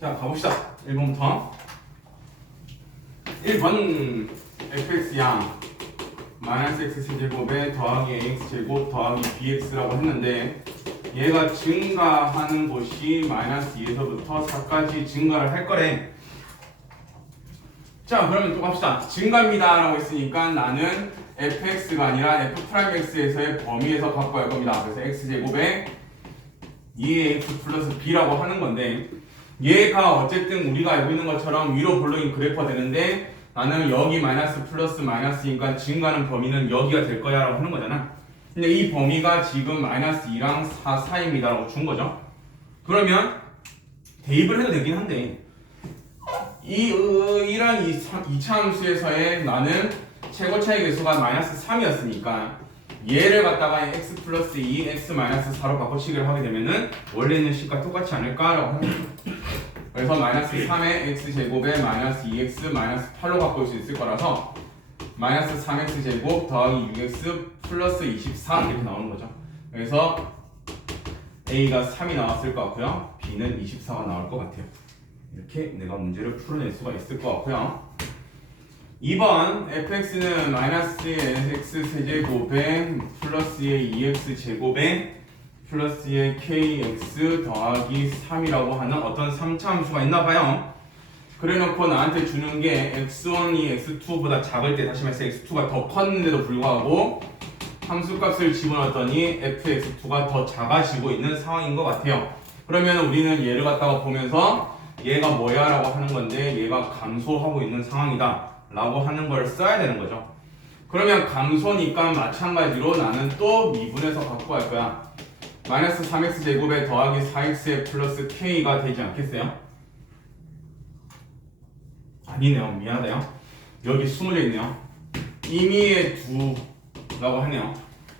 자, 가봅시다. 1번부터. 1번 fx양 마이너스 x제곱에 더하기 ax제곱 더하기 bx라고 했는데 얘가 증가하는 곳이 마이너스 2에서부터 4까지 증가를 할 거래. 자, 그러면 또 갑시다. 증가입니다 라고 했으니까 나는 fx가 아니라 f'x에서의 범위에서 갖고 갈 겁니다. 그래서 x제곱에 2ax 플러스 b라고 하는 건데 얘가 어쨌든 우리가 알고 있는 것처럼 위로 볼록인 그래프가 되는데 나는 여기 마이너스 플러스 마이너스니까 증가하는 범위는 여기가 될 거야 라고 하는 거잖아. 근데 이 범위가 지금 마이너스 2랑 4 사이입니다 라고 준 거죠. 그러면 대입을 해도 되긴 한데 이랑 이 차함수에서의 나는 최고 차이 계수가 마이너스 3이었으니까 얘를 갖다가 x 플러스 2, x 마이너스 4로 바꿔치기를 하게 되면은 원래 있는 식과 똑같지 않을까라고 하는 거죠. 그래서 마이너스 3의 x제곱에 마이너스 2x 마이너스 8로 바꿀 수 있을 거라서 마이너스 3x제곱 더하기 6x 플러스 24 이렇게 나오는 거죠. 그래서 a가 3이 나왔을 것 같고요. b는 24가 나올 것 같아요. 이렇게 내가 문제를 풀어낼 수가 있을 것 같고요. 2번 fx는 마이너스의 x세제곱에 플러스의 2x제곱에 플러스의 kx 더하기 3이라고 하는 어떤 3차 함수가 있나 봐요. 그래놓고 나한테 주는 게 x1이 x2보다 작을 때, 다시 말해서 x2가 더 컸는데도 불구하고 함수값을 집어넣었더니 fx2가 더 작아지고 있는 상황인 것 같아요. 그러면 우리는 얘를 갖다가 보면서 얘가 뭐야 라고 하는 건데 얘가 감소하고 있는 상황이다 라고 하는 걸 써야 되는 거죠. 그러면 감소니까 마찬가지로 나는 또 미분해서 갖고 갈 거야. 마이너스 3x제곱에 더하기 4x에 플러스 k가 되지 않겠어요? 아니네요. 미안하네요. 여기 숨어져 있네요. 임의의 2라고 하네요.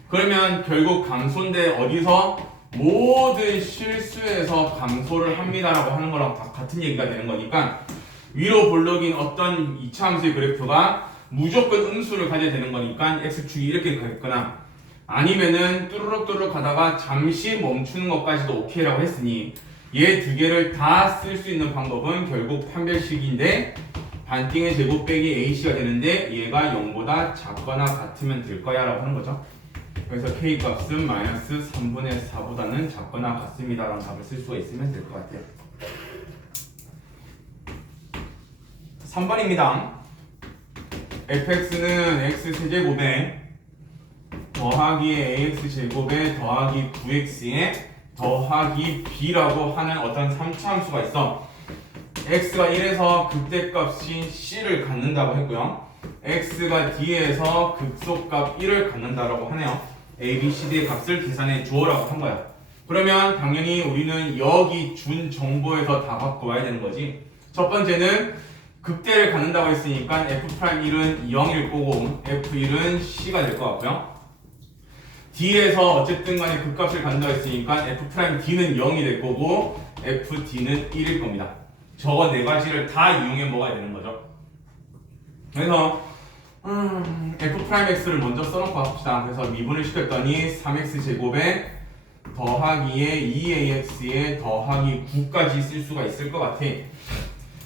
그러면 결국 감소인데 어디서 모든 실수에서 감소를 합니다라고 하는 거랑 다 같은 얘기가 되는 거니까 위로 볼록인 어떤 2차 함수의 그래프가 무조건 음수를 가져야 되는 거니까 x축이 이렇게 가겠거나 아니면은 뚜루룩뚜루룩 가다가 잠시 멈추는 것까지도 오케이라고 했으니 얘 두 개를 다 쓸 수 있는 방법은 결국 판별식인데 반띵의 제곱 빼기 ac가 되는데 얘가 0보다 작거나 같으면 될 거야 라고 하는 거죠. 그래서 k 값은 마이너스 3분의 4보다는 작거나 같습니다 라는 답을 쓸 수가 있으면 될 것 같아요. 3번입니다. fx는 x세제곱에 더하기 ax제곱에 더하기 9x에 더하기 b라고 하는 어떤 3차 함수가 있어. x가 1에서 극대값인 c를 갖는다고 했고요. x가 d에서 극소값 1을 갖는다라고 하네요. a, b, c, d의 값을 계산해 주어라고 한 거야. 그러면 당연히 우리는 여기 준 정보에서 다 갖고 와야 되는 거지. 첫 번째는 극대를 갖는다고 했으니까 f'1은 0일 거고 f1은 c가 될 것 같고요. d에서 어쨌든 간에 극값을 갖는다고 했으니까 f'd는 0이 될 거고 fd는 1일 겁니다. 저거 네 가지를 다 이용해 먹어야 되는 거죠. 그래서 f'x를 먼저 써놓고 갑시다. 그래서 미분을 시켰더니 3x제곱에 더하기에 2ax에 더하기 9까지 쓸 수가 있을 것 같아.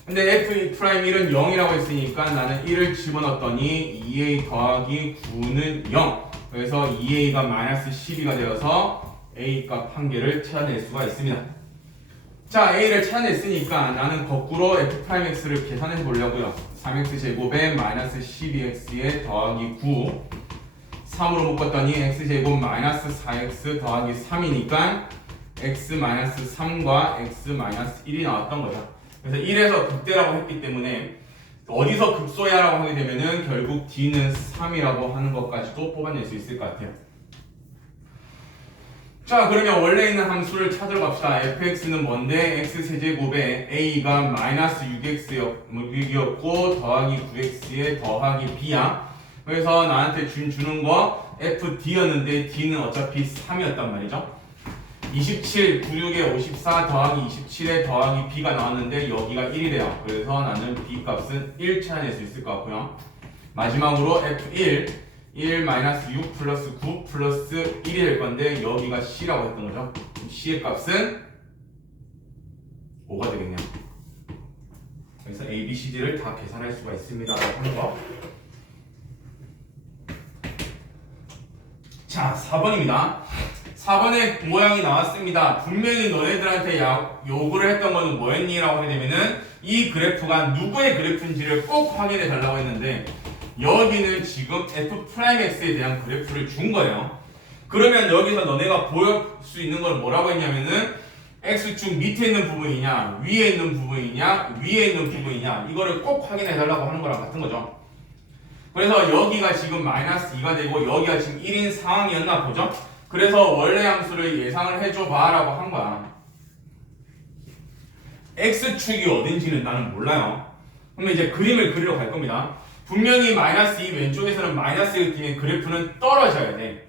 근데 f'1은 0이라고 했으니까 나는 1을 집어넣었더니 2a 더하기 9는 0. 그래서 2a가 마이너스 12가 되어서 a 값 한 개를 찾아낼 수가 있습니다. 자, a를 찾아냈으니까 나는 거꾸로 f'x를 계산해 보려고요. 3x제곱에 마이너스 12x에 더하기 9 3으로 묶었더니 x제곱 마이너스 4x 더하기 3이니까 x 마이너스 3과 x 마이너스 1이 나왔던 거죠. 그래서 1에서 극대라고 했기 때문에 어디서 극소야라고 하게 되면은 결국 d는 3이라고 하는 것까지도 뽑아낼 수 있을 것 같아요. 자, 그러면 원래 있는 함수를 찾으러 갑시다. fx는 뭔데? x세제곱에 a가 마이너스 6x였고 더하기 9x에 더하기 b야. 그래서 나한테 주는 거 fd였는데 d는 어차피 3이었단 말이죠. 27, 96에 54 더하기 27에 더하기 b가 나왔는데 여기가 1이래요. 그래서 나는 b 값은 1 찾아낼 수 있을 것 같고요. 마지막으로 f1 1-6 플러스 9 플러스 1이 될 건데 여기가 c라고 했던 거죠. c의 값은 5가 되겠네요. A, B, C, D를 다 계산할 수가 있습니다. 하는 거. 자, 4번입니다. 4번의 모양이 나왔습니다. 분명히 너네들한테 요구를 했던 거는 뭐였니? 라고 하게 되면은 이 그래프가 누구의 그래프인지를 꼭 확인해 달라고 했는데 여기는 지금 F'X에 대한 그래프를 준 거예요. 그러면 여기서 너네가 보일 수 있는 건 뭐라고 했냐면은 X축 밑에 있는 부분이냐 위에 있는 부분이냐 위에 있는 부분이냐 이거를 꼭 확인해 달라고 하는 거랑 같은 거죠. 그래서 여기가 지금 마이너스 2가 되고 여기가 지금 1인 상황이었나 보죠. 그래서 원래 함수를 예상을 해줘봐 라고 한 거야. X축이 어딘지는 나는 몰라요. 그러면 이제 그림을 그리러 갈 겁니다. 분명히 마이너스 2 왼쪽에서는 마이너스였기 때문에 그래프는 떨어져야 돼.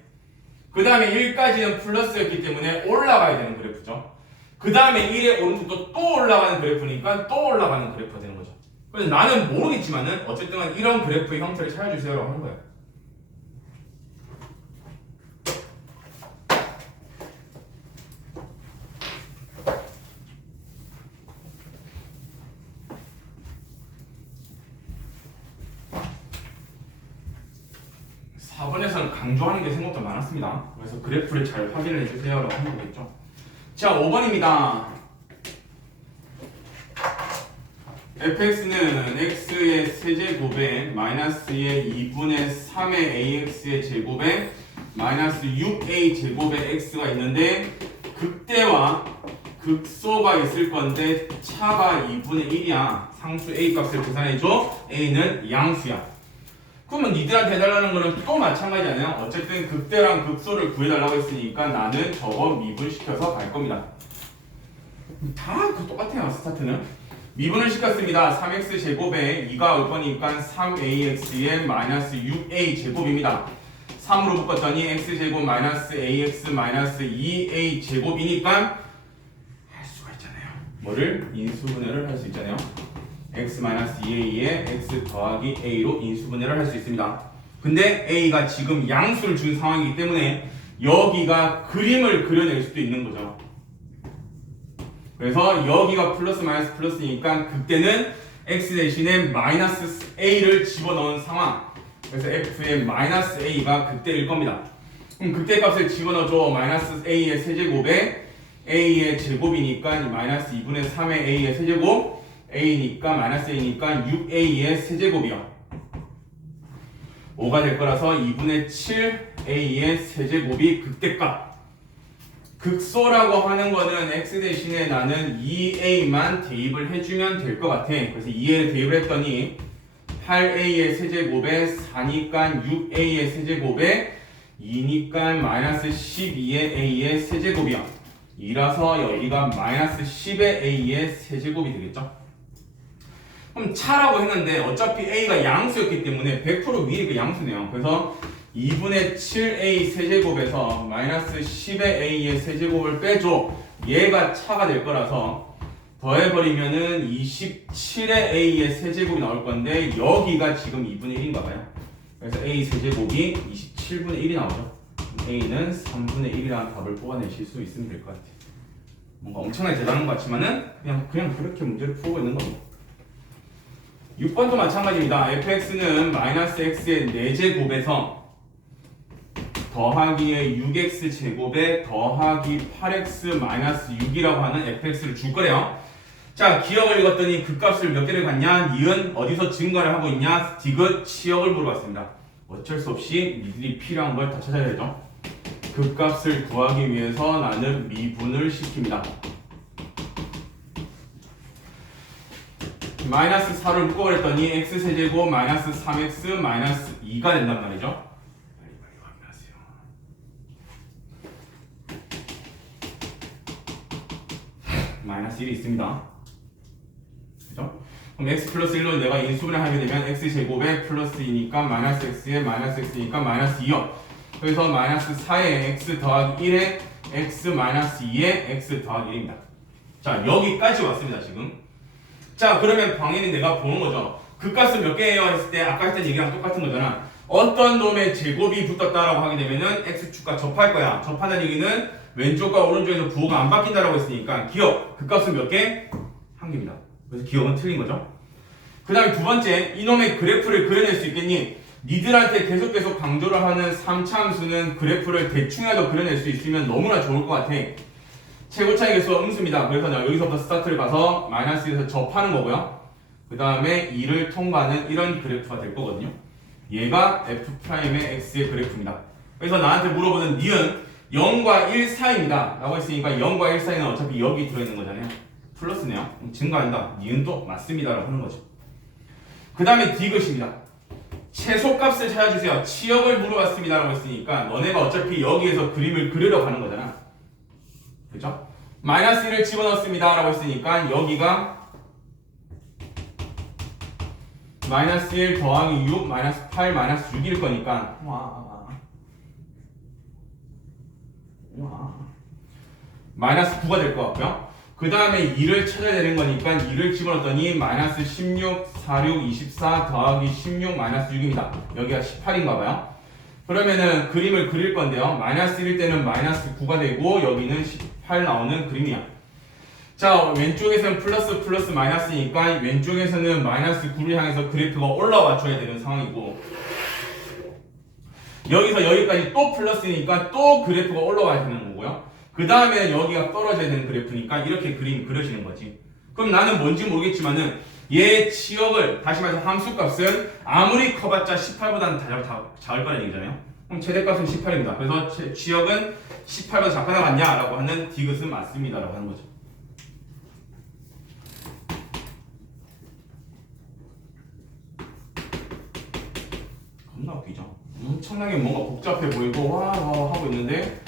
그 다음에 1까지는 플러스였기 때문에 올라가야 되는 그래프죠. 그 다음에 1의 오른쪽도 또 올라가는 그래프니까 또 올라가는 그래프가 되는 거죠. 그래서 나는 모르겠지만은 어쨌든 이런 그래프의 형태를 찾아주세요 라고 하는 거예요. 강조하는 게 생각보다 많았습니다. 그래서 그래프를 잘 확인을 해주세요 라고 하는 거겠죠. 자, 5번입니다. fx는 x의 세제곱에 마이너스의 2분의 3의 ax의 제곱에 마이너스 6a 제곱의 x가 있는데 극대와 극소가 있을 건데 차가 2분의 1이야. 상수 a 값을 계산해줘. a는 양수야. 그러면 니들한테 해달라는 거는 또 마찬가지잖아요. 어쨌든 극대랑 극소를 구해달라고 했으니까 나는 저거 미분시켜서 갈 겁니다. 다 똑같아요. 스타트는 미분을 시켰습니다. 3x 제곱에 2가 올 거니까 3ax의 마이너스 6a 제곱입니다. 3으로 묶었더니 x 제곱 마이너스 ax 마이너스 2a 제곱이니까 할 수가 있잖아요. 뭐를? 인수분해를 할 수 있잖아요. x-2a에 x 더하기 a로 인수분해를 할 수 있습니다. 근데 a가 지금 양수를 준 상황이기 때문에 여기가 그림을 그려낼 수도 있는 거죠. 그래서 여기가 플러스 마이너스 플러스니까 그때는 x 대신에 마이너스 a를 집어넣은 상황. 그래서 f의 마이너스 a가 그때일 겁니다. 그럼 그때 값을 집어넣어줘. 마이너스 a의 세제곱에 a의 제곱이니까 마이너스 2분의 3의 a의 세제곱 a니까 마이너스 a니까 6a의 세제곱이요. 5가 될 거라서 2분의 7a의 세제곱이 극대값. 극소라고 하는 거는 x 대신에 나는 2a만 대입을 해주면 될 것 같아. 그래서 2a를 대입을 했더니 8a의 세제곱에 4니까 6a의 세제곱에 2니까 마이너스 12의 a의 세제곱이요. 이라서 여기가 마이너스 10의 a의 세제곱이 되겠죠. 그럼 차라고 했는데 어차피 a가 양수였기 때문에 100% 위에 그 양수네요. 그래서 2분의 7a 세제곱에서 마이너스 10의 a의 세제곱을 빼줘. 얘가 차가 될 거라서 더해버리면은 27의 a의 세제곱이 나올 건데 여기가 지금 2분의 1인가 봐요. 그래서 a 세제곱이 27분의 1이 나오죠. a는 3분의 1이라는 답을 뽑아내실 수 있으면 될 것 같아요. 뭔가 엄청나게 대단한 것 같지만은 그냥 그렇게 문제를 풀고 있는 겁니다. 6번도 마찬가지입니다. fx는 마이너스 x의 4제곱에서 더하기의 6x 제곱에 더하기 8x 마이너스 6이라고 하는 fx를 줄 거래요. 자, 기억을 읽었더니 그 값을 몇 개를 갖냐? 니은 어디서 증가를 하고 있냐? 디귿 치역을 물어봤습니다. 어쩔 수 없이 니들이 필요한 걸 다 찾아야 되죠. 그 값을 구하기 위해서 나는 미분을 시킵니다. 마이너스 4를 묶어버렸더니 x세제곱 마이너스 3x 마이너스 2가 된단 말이죠. 빨리 확인하세요. 마이너스 1이 있습니다. 그죠? 그럼 x 플러스 1로 내가 인수분해 하게 되면 x제곱에 플러스 2니까 마이너스 x에 마이너스 x니까 마이너스 2요. 그래서 마이너스 4에 x 더하기 1에 x 마이너스 2에 x 더하기 1입니다. 자, 여기까지 왔습니다 지금. 자, 그러면 당연히 내가 보는 거죠. 그 값은 몇 개예요? 했을 때 아까 했던 얘기랑 똑같은 거잖아. 어떤 놈의 제곱이 붙었다라고 하게 되면은 x축과 접할 거야. 접하는 얘기는 왼쪽과 오른쪽에서 부호가 안 바뀐다라고 했으니까 기억, 그 값은 몇 개? 한 개입니다. 그래서 기억은 틀린 거죠. 그 다음에 두 번째, 이놈의 그래프를 그려낼 수 있겠니? 니들한테 계속 강조를 하는 3차 함수는 그래프를 대충이라도 그려낼 수 있으면 너무나 좋을 것 같아. 최고 차이 계수가 음수입니다. 그래서 여기서부터 스타트를 가서 마이너스에서 접하는 거고요. 그 다음에 2를 통과하는 이런 그래프가 될 거거든요. 얘가 f'의 x의 그래프입니다. 그래서 나한테 물어보는 니은 0과 1 사이입니다 라고 했으니까 0과 1 사이는 어차피 여기 들어있는 거잖아요. 플러스네요. 증가한다. 니은도 맞습니다 라고 하는 거죠. 그 다음에 디귿입니다. 최소값을 찾아주세요. 치역을 물어봤습니다 라고 했으니까 너네가 어차피 여기에서 그림을 그리러 가는 거잖아. 그죠? 마이너스 1을 집어넣습니다 라고 했으니까 여기가 마이너스 1 더하기 6 마이너스 8 마이너스 6일 거니까 마이너스 9가 될 것 같고요. 그 다음에 2를 찾아야 되는 거니까 2를 집어넣었더니 마이너스 16, 46, 24 더하기 16 마이너스 6입니다. 여기가 18인가 봐요. 그러면은 그림을 그릴 건데요. 마이너스 1일 때는 마이너스 9가 되고 여기는 18 나오는 그림이야. 자, 왼쪽에서는 플러스 마이너스니까 왼쪽에서는 마이너스 9를 향해서 그래프가 올라와 줘야 되는 상황이고 여기서 여기까지 또 플러스니까 또 그래프가 올라와야 되는 거고요. 그 다음에 여기가 떨어져야 되는 그래프니까 이렇게 그림 그려지는 거지. 그럼 나는 뭔지 모르겠지만은 얘 치역을 다시 말해서 함수값은 아무리 커봤자 18보다는 작을 거라는 얘기잖아요. 그럼 최대값은 18입니다. 그래서 치역은 18보다 작거나 같냐라고 하는 디귿은 맞습니다 라고 하는 거죠. 겁나 웃기죠. 엄청나게 뭔가 복잡해 보이고 와 하고 있는데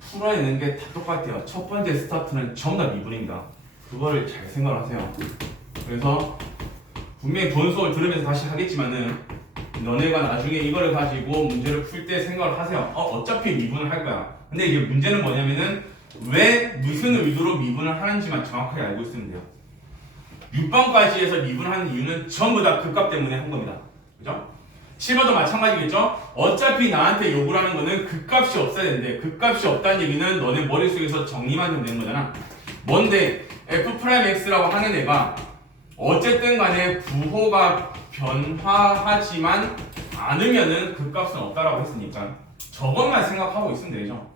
풀어내는 게 다 똑같아요. 첫 번째 스타트는 전부 다 미분입니다. 그거를 잘 생각을 하세요. 그래서 분명히 본 수업을 들으면서 다시 하겠지만은 너네가 나중에 이거를 가지고 문제를 풀 때 생각을 하세요. 어차피 미분을 할 거야. 근데 이게 문제는 뭐냐면은 왜 무슨 의도로 미분을 하는지만 정확하게 알고 있으면 돼요. 6번까지 해서 미분하는 이유는 전부 다 극값 때문에 한 겁니다. 그죠? 7번도 마찬가지겠죠? 어차피 나한테 요구를 하는 거는 극값이 없어야 되는데 극값이 없다는 얘기는 너네 머릿속에서 정리만 하면 되는 거잖아. 뭔데 f'x라고 하는 애가 어쨌든 간에 부호가 변화하지만 않으면은 극값은 없다라고 했으니까 저것만 생각하고 있으면 되죠.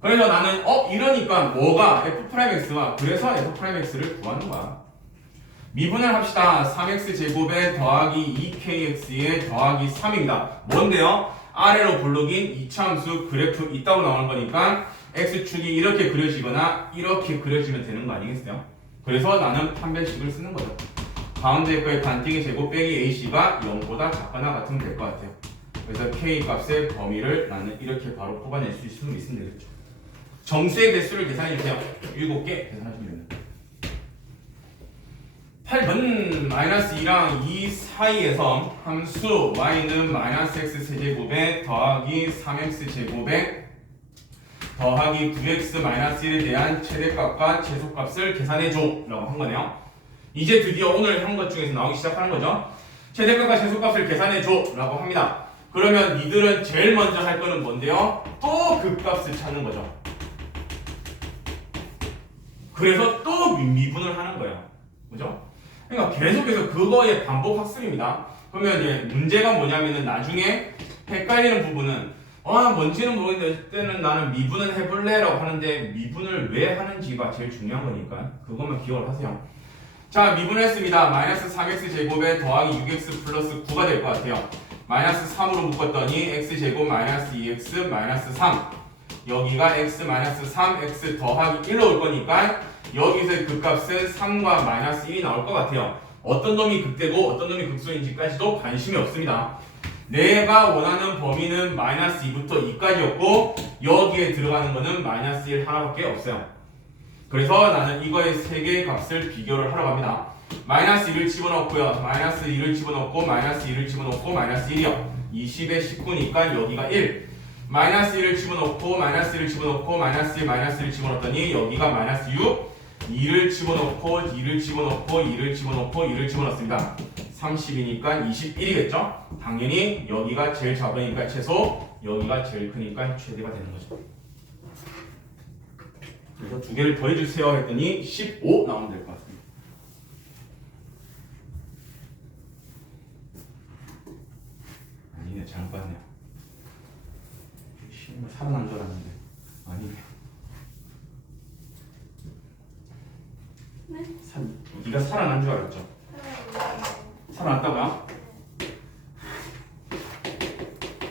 그래서 나는 이러니까 뭐가 f'x와 그래서 f'x를 구하는 거야. 미분을 합시다. 3x제곱에 더하기 2kx에 더하기 3입니다. 뭔데요? 아래로 블록인 2차함수 그래프 있다고 나오는 거니까 x축이 이렇게 그려지거나 이렇게 그려지면 되는 거 아니겠어요? 그래서 나는 판별식을 쓰는 거죠. 가운데 거의 반띵의 제곱 빼기 ac가 0보다 작거나 같으면 될 것 같아요. 그래서 k 값의 범위를 나는 이렇게 바로 뽑아낼 수 있으면 되겠죠. 정수의 개수를 계산해주세요. 7개 계산하시면 됩니다. 8번 마이너스 2랑 2 사이에서 함수 y는 마이너스 x 세제곱에 더하기 3x 제곱에 더하기 9x 마이너스 1에 대한 최대값과 최소값을 계산해줘 라고 한 거네요. 이제 드디어 오늘 한 것 중에서 나오기 시작하는 거죠. 최대값과 최소값을 계산해줘 라고 합니다. 그러면 니들은 제일 먼저 할 거는 뭔데요? 또 극값을 찾는 거죠. 그래서 또 미분을 하는 거예요. 그죠? 그러니까 계속해서 그거의 반복 학습입니다. 그러면 이제 문제가 뭐냐면은 나중에 헷갈리는 부분은 뭔지는 모르겠는데 그때는 나는 미분을 해볼래 라고 하는데 미분을 왜 하는지가 제일 중요한 거니까 그것만 기억을 하세요. 자, 미분했습니다. 마이너스 3x 제곱에 더하기 6x 플러스 9가 될 것 같아요. 마이너스 3으로 묶었더니 x제곱 마이너스 2x 마이너스 3 여기가 x 마이너스 3 x 더하기 1로 올 거니까 여기서의 극값은 3과 마이너스 1이 나올 것 같아요. 어떤 놈이 극대고 어떤 놈이 극소인지까지도 관심이 없습니다. 내가 원하는 범위는 마이너스 2부터 2까지였고 여기에 들어가는 거는 마이너스 1 하나밖에 없어요. 그래서 나는 이거의 세 개의 값을 비교를 하러 갑니다. 마이너스 1을 집어넣고요. 마이너스 2를 집어넣고 마이너스 2를 집어넣고 마이너스 1이요. 20에 19니까 여기가 1. 마이너스 1을 집어넣고 마이너스 1을 집어넣고 마이너스 1 마이너스 1을 집어넣었더니 여기가 마이너스 6. 2를 집어넣고 2를 집어넣고 2를 집어넣고 2를 집어넣습니다. 30이니까 21이겠죠? 당연히 여기가 제일 작으니까 최소, 여기가 제일 크니까 최대가 되는 거죠. 그래서 두 개를 더해주세요 했더니 15 나오면 될 것 같습니다. 잘못 봤네요. 살아난 줄 알았는데 아니네. 네? 네가 살아난 줄 알았죠? 살아났다고요?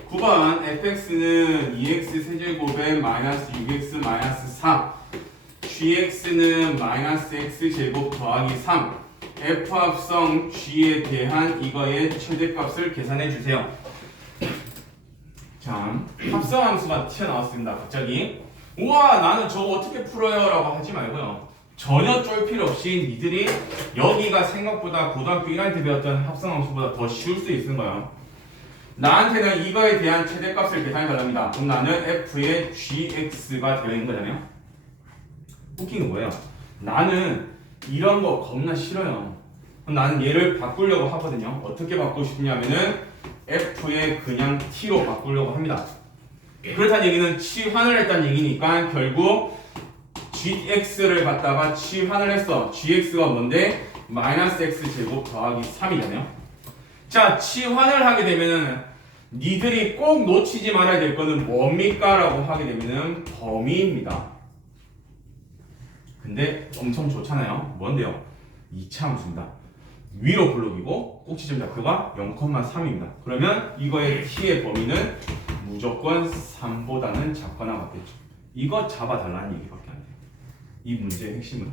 9번 fx는 2x 세제곱에 마이너스 6x 마이너스 4 gx는 마이너스 x제곱 더하기 3 f 합성 g에 대한 이거의 최대값을 계산해 주세요. 자, 합성함수가 튀어나왔습니다. 갑자기 우와 나는 저거 어떻게 풀어요? 라고 하지 말고요. 전혀 쫄 필요 없이 니들이 여기가 생각보다 고등학교 1학년 때 배웠던 합성함수보다 더 쉬울 수 있는 거예요. 나한테는 이거에 대한 최대값을 계산해 달랍니다. 그럼 나는 f의 gx가 되어 있는 거잖아요. 웃긴 건 뭐예요? 나는 이런 거 겁나 싫어요. 그럼 나는 얘를 바꾸려고 하거든요. 어떻게 바꾸고 싶냐면은 f의 그냥 t로 바꾸려고 합니다. 그렇다는 얘기는 치환을 했다는 얘기니까 결국 gx를 갖다가 치환을 했어. gx가 뭔데? 마이너스 x제곱 더하기 3이잖아요. 자, 치환을 하게 되면은 니들이 꼭 놓치지 말아야 될 거는 뭡니까? 라고 하게 되면은 범위입니다. 근데 엄청 좋잖아요. 뭔데요? 2차 함수입니다. 위로 블록이고 꼭지점 좌표가 0,3입니다. 그러면 이거의 t의 범위는 무조건 3보다는 작거나 같겠죠. 이거 잡아달라는 얘기밖에 안 돼요. 이 문제의 핵심은.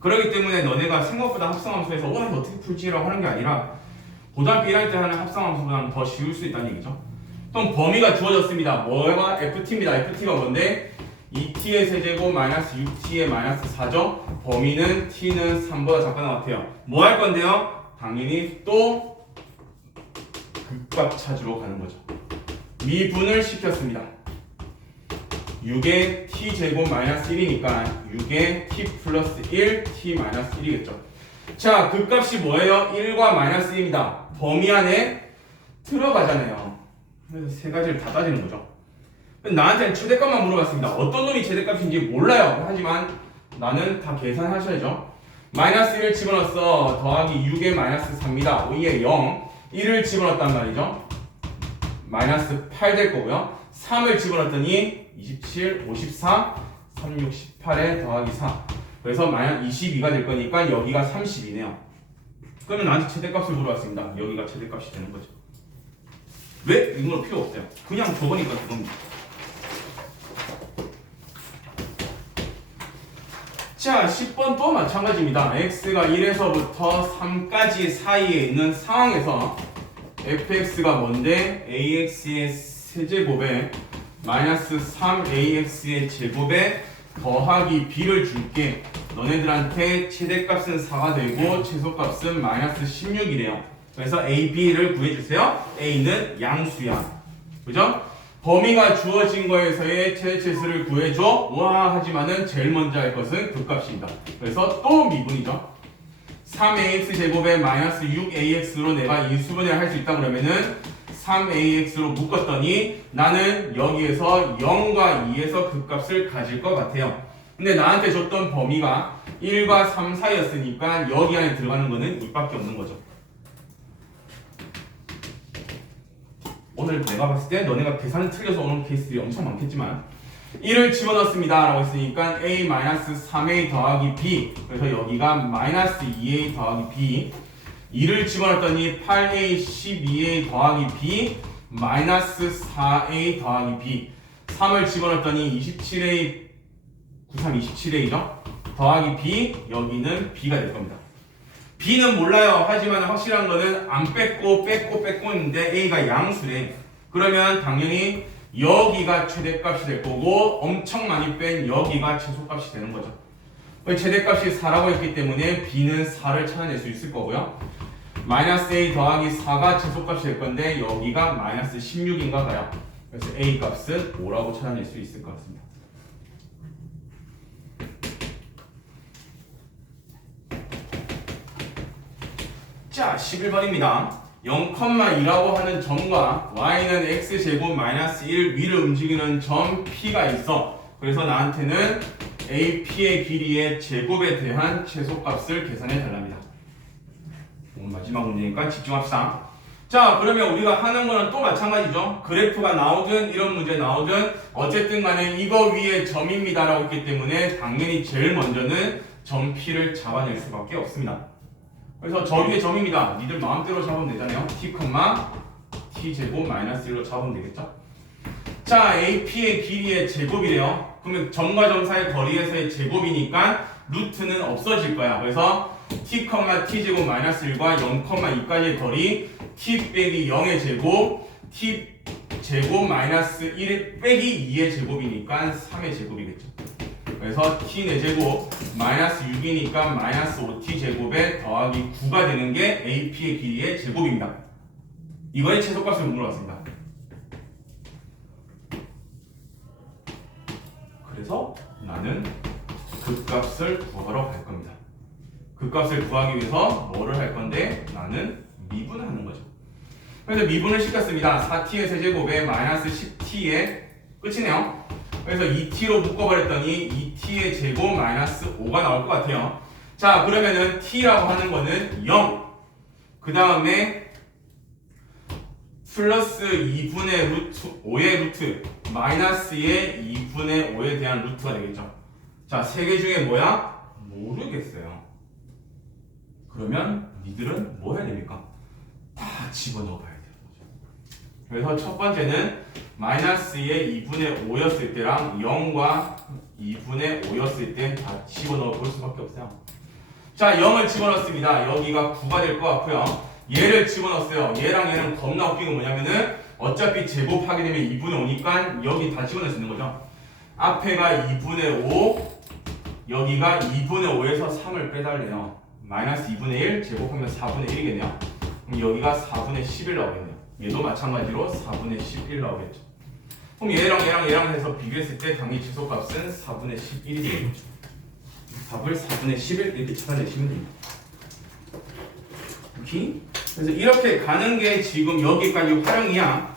그렇기 때문에 너네가 생각보다 합성함수에서 와 이거 어떻게 풀지라고 하는 게 아니라 고등학교 1학년 때 하는 합성함수보다는 더 쉬울 수 있다는 얘기죠. 그럼 범위가 주어졌습니다. 뭐가 ft입니다. ft가 뭔데? 2t의 세제곱 마이너스 6t의 마이너스 4죠. 범위는 t는 3보다 작거나 같아요. 뭐 할 건데요? 당연히 또 극값 찾으러 가는 거죠. 미분을 시켰습니다. 6의 t제곱 마이너스 1이니까 6의 t 플러스 1 t 마이너스 1이겠죠. 자, 극값이 뭐예요? 1과 마이너스 1입니다. 범위 안에 들어가잖아요. 그래서 세 가지를 다 따지는 거죠. 나한테는 최대값만 물어봤습니다. 어떤 놈이 최대값인지 몰라요. 하지만 나는 다 계산하셔야죠. 마이너스 1을 집어넣었어. 더하기 6의 마이너스 4입니다. 5의 0. 1을 집어넣었단 말이죠. 마이너스 8 될 거고요. 3을 집어넣었더니 27, 54, 36, 18에 더하기 4. 그래서 마이너스 22가 될 거니까 여기가 30이네요. 그러면 나한테 최대값을 물어봤습니다. 여기가 최대값이 되는 거죠. 왜? 이건 필요 없어요. 그냥 저거니까 그겁니다. 자, 10번 또 마찬가지입니다. x가 1에서부터 3까지 사이에 있는 상황에서 fx가 뭔데? ax의 세제곱에 마이너스 3ax의 제곱에 더하기 b를 줄게. 너네들한테 최대값은 4가 되고 최소값은 마이너스 16이래요. 그래서 a, b를 구해주세요. a는 양수야. 그죠? 범위가 주어진 거에서의 최대치수를 구해줘. 와 하지만은 제일 먼저 할 것은 극값입니다. 그래서 또 미분이죠. 3ax 제곱에 마이너스 6ax로 내가 인수분해를 할 수 있다 그러면은 3ax로 묶었더니 나는 여기에서 0과 2에서 극값을 가질 것 같아요. 근데 나한테 줬던 범위가 1과 3 사이였으니까 여기 안에 들어가는 거는 이밖에 없는 거죠. 오늘 내가 봤을 때 너네가 계산을 틀려서 오는 케이스들이 엄청 많겠지만 1을 집어넣습니다 라고 했으니까 a-3a 더하기 b. 그래서 여기가 마이너스 2a 더하기 b. 2를 집어넣었더니 8a 12a 더하기 b 마이너스 4a 더하기 b. 3을 집어넣었더니 27a 93 27a죠 더하기 b. 여기는 b가 될 겁니다. b는 몰라요. 하지만 확실한 거는 안 뺐고 있는데 a가 양수래. 그러면 당연히 여기가 최대값이 될 거고 엄청 많이 뺀 여기가 최소값이 되는 거죠. 최대값이 4라고 했기 때문에 b는 4를 찾아낼 수 있을 거고요. 마이너스 a 더하기 4가 최소값이 될 건데 여기가 마이너스 16인가 봐요. 그래서 a 값은 5라고 찾아낼 수 있을 것 같습니다. 자, 11번입니다. 0,2라고 하는 점과 y는 x제곱 마이너스 1 위를 움직이는 점 p가 있어. 그래서 나한테는 ap의 길이의 제곱에 대한 최소값을 계산해 달랍니다. 오늘 마지막 문제니까 집중합시다. 자, 그러면 우리가 하는 거는 또 마찬가지죠. 그래프가 나오든 이런 문제 나오든 어쨌든 간에 이거 위에 점입니다라고 했기 때문에 당연히 제일 먼저는 점 P를 잡아낼 수밖에 없습니다. 그래서 저 위에 점입니다. 니들 마음대로 잡으면 되잖아요. T, T제곱 마이너스 1로 잡으면 되겠죠. 자, AP의 길이의 제곱이래요. 그러면 점과 점 사이 거리에서의 제곱이니까 루트는 없어질 거야. 그래서 T, T제곱 마이너스 1과 0,2까지의 거리 T 빼기 0의 제곱 T 제곱 마이너스 1 빼기 2의 제곱이니까 3의 제곱이겠죠. 그래서 T 4제곱 마이너스 6이니까 마이너스 5T 제곱에 더하기 9가 되는 게 AP의 길이의 제곱입니다. 이거의 최소값을 물어봤습니다. 그래서 나는 극값을 구하러 갈 겁니다. 극값을 구하기 위해서 뭐를 할 건데 나는 미분하는 거죠. 그래서 미분을 시켰습니다. 4t의 세제곱에 마이너스 10t의 끝이네요. 그래서 2t로 묶어버렸더니 2t의 제곱 마이너스 5가 나올 것 같아요. 자, 그러면은 t라고 하는 거는 0. 그 다음에 플러스 2분의 루트 5의 루트 마이너스의 2분의 5에 대한 루트가 되겠죠. 자, 세 개 중에 뭐야? 모르겠어요. 그러면 니들은 뭐 해야 됩니까? 다 집어넣어 봐야 돼요. 그래서 첫 번째는 마이너스의 2분의 5였을 때랑 0과 2분의 5였을 때 다 집어넣어 볼 수밖에 없어요. 자, 0을 집어넣습니다. 여기가 9가 될 것 같고요. 얘를 집어넣었어요. 얘랑 얘는 겁나 웃긴 건 뭐냐면은 어차피 제곱하게 되면 2분의 5니까 여기 다 집어넣을 수 있는 거죠. 앞에가 2분의 5, 여기가 2분의 5에서 3을 빼달래요. 마이너스 2분의 1 제곱하면 4분의 1이겠네요. 그럼 여기가 4분의 11 나오겠네요. 얘도 마찬가지로 4분의 11 나오겠죠. 그럼 얘랑 해서 비교했을 때 당연히 최소값은 4분의 11이 되겠죠. 답을 4분의 11 이렇게 찾아내시면 됩니다. 오케이? 그래서 이렇게 가는 게 지금 여기까지 활용이야.